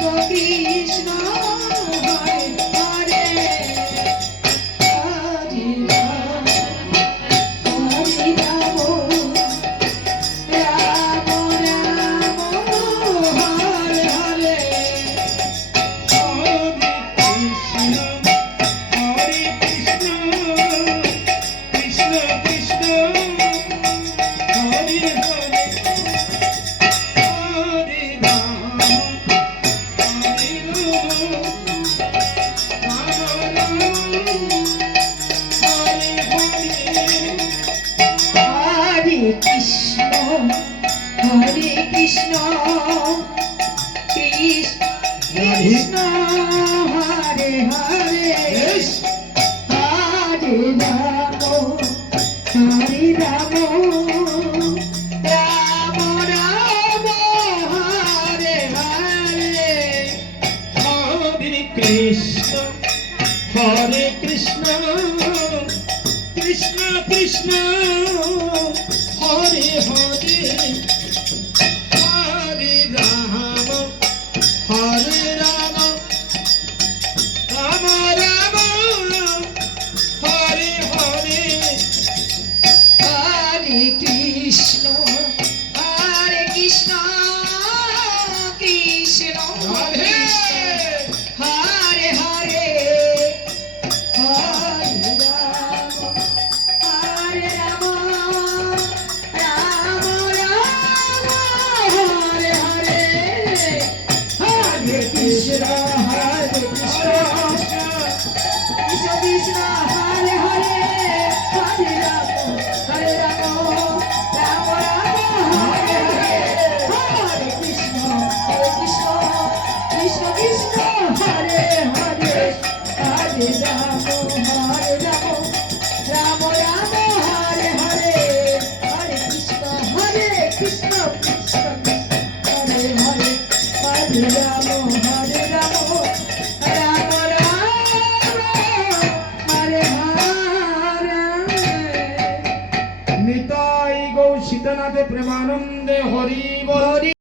Krishna Hare Hare Hare Ram Hare Ram Ram Ram Hare Hare Krishna Hare Krishna Krishna Krishna Hare Hare Hare Ram Hare Ram Ram Ram Hare Hare Hare Krishna Hare Krishna Krishna Krishna Hare Hare Hare Ram Hare Ram Ram Ram Hare Hare Hare Krishna Krishna Hare Hare Hare Hare Ram Ram Ram Hare Hare Hare Krishna Krishna Krishna Hare Hare Hare Ram Ram Ram Hare Hare Hare Krishna Krishna Krishna Hare Hare Hare Ram Ram Ram Hare Hare Hare Krishna Krishna Krishna Hare Hare Hare Ram